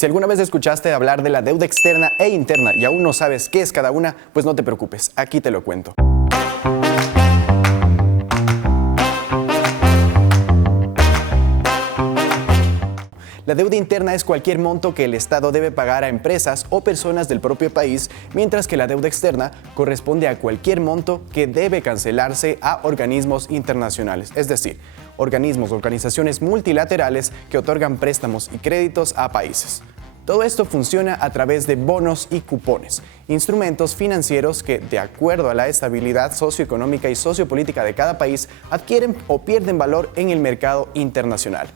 Si alguna vez escuchaste hablar de la deuda externa e interna y aún no sabes qué es cada una, pues no te preocupes, aquí te lo cuento. La deuda interna es cualquier monto que el Estado debe pagar a empresas o personas del propio país, mientras que la deuda externa corresponde a cualquier monto que debe cancelarse a organismos internacionales, es decir, organizaciones multilaterales que otorgan préstamos y créditos a países. Todo esto funciona a través de bonos y cupones, instrumentos financieros que, de acuerdo a la estabilidad socioeconómica y sociopolítica de cada país, adquieren o pierden valor en el mercado internacional.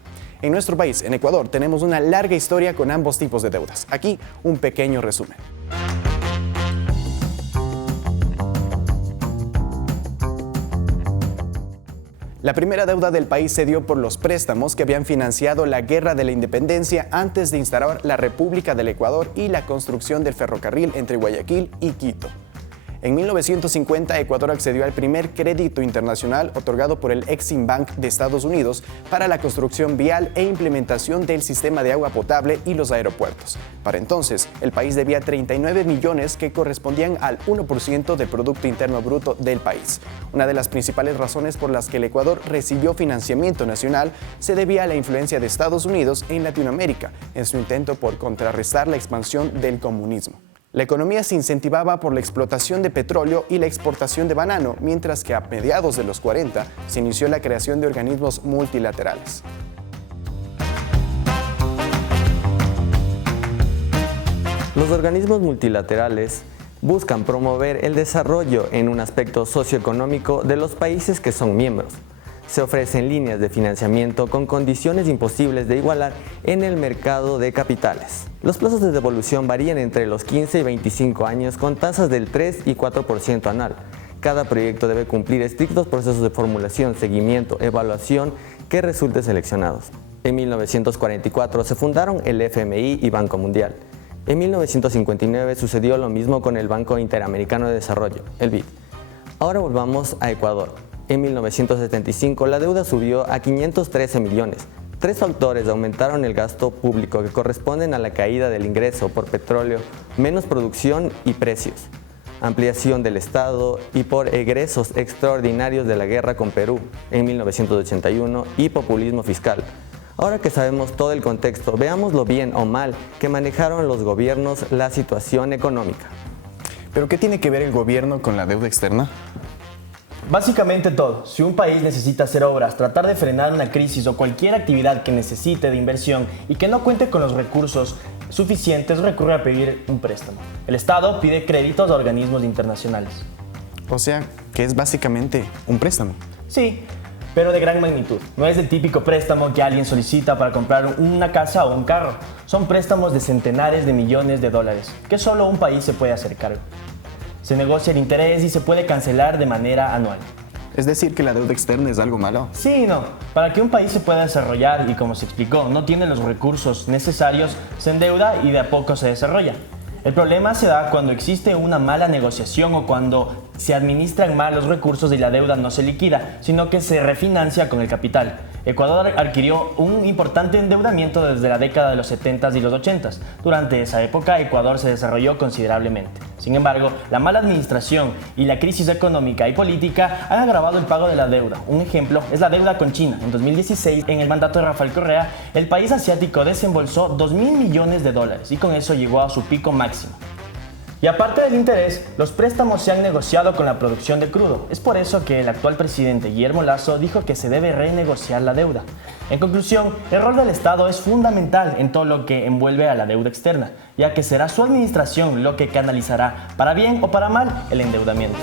En nuestro país, en Ecuador, tenemos una larga historia con ambos tipos de deudas. Aquí, un pequeño resumen. La primera deuda del país se dio por los préstamos que habían financiado la Guerra de la Independencia antes de instaurar la República del Ecuador y la construcción del ferrocarril entre Guayaquil y Quito. En 1950, Ecuador accedió al primer crédito internacional otorgado por el Exim Bank de Estados Unidos para la construcción vial e implementación del sistema de agua potable y los aeropuertos. Para entonces, el país debía 39 millones que correspondían al 1% del Producto Interno Bruto del país. Una de las principales razones por las que el Ecuador recibió financiamiento nacional se debía a la influencia de Estados Unidos en Latinoamérica, en su intento por contrarrestar la expansión del comunismo. La economía se incentivaba por la explotación de petróleo y la exportación de banano, mientras que a mediados de los 40 se inició la creación de organismos multilaterales. Los organismos multilaterales buscan promover el desarrollo en un aspecto socioeconómico de los países que son miembros. Se ofrecen líneas de financiamiento con condiciones imposibles de igualar en el mercado de capitales. Los plazos de devolución varían entre los 15 y 25 años con tasas del 3 y 4% anual. Cada proyecto debe cumplir estrictos procesos de formulación, seguimiento, evaluación que resulten seleccionados. En 1944 se fundaron el FMI y Banco Mundial. En 1959 sucedió lo mismo con el Banco Interamericano de Desarrollo, el BID. Ahora volvamos a Ecuador. En 1975 la deuda subió a 513 millones. Tres factores aumentaron el gasto público que corresponden a la caída del ingreso por petróleo, menos producción y precios, ampliación del Estado y por egresos extraordinarios de la guerra con Perú en 1981 y populismo fiscal. Ahora que sabemos todo el contexto, veamos lo bien o mal que manejaron los gobiernos la situación económica. ¿Pero qué tiene que ver el gobierno con la deuda externa? Básicamente todo. Si un país necesita hacer obras, tratar de frenar una crisis o cualquier actividad que necesite de inversión y que no cuente con los recursos suficientes, recurre a pedir un préstamo. El Estado pide créditos a organismos internacionales. O sea, que es básicamente un préstamo. Sí, pero de gran magnitud. No es el típico préstamo que alguien solicita para comprar una casa o un carro. Son préstamos de centenares de millones de dólares, que solo un país se puede hacer cargo. Se negocia el interés y se puede cancelar de manera anual. ¿Es decir que la deuda externa es algo malo? Sí y no. Para que un país se pueda desarrollar y, como se explicó, no tiene los recursos necesarios, se endeuda y de a poco se desarrolla. El problema se da cuando existe una mala negociación o cuando se administran mal los recursos y la deuda no se liquida, sino que se refinancia con el capital. Ecuador adquirió un importante endeudamiento desde la década de los 70s y los 80s. Durante esa época, Ecuador se desarrolló considerablemente. Sin embargo, la mala administración y la crisis económica y política han agravado el pago de la deuda. Un ejemplo es la deuda con China. En 2016, en el mandato de Rafael Correa, el país asiático desembolsó 2.000 millones de dólares y con eso llegó a su pico máximo. Y aparte del interés, los préstamos se han negociado con la producción de crudo. Es por eso que el actual presidente Guillermo Lasso dijo que se debe renegociar la deuda. En conclusión, el rol del Estado es fundamental en todo lo que envuelve a la deuda externa, ya que será su administración lo que canalizará, para bien o para mal, el endeudamiento.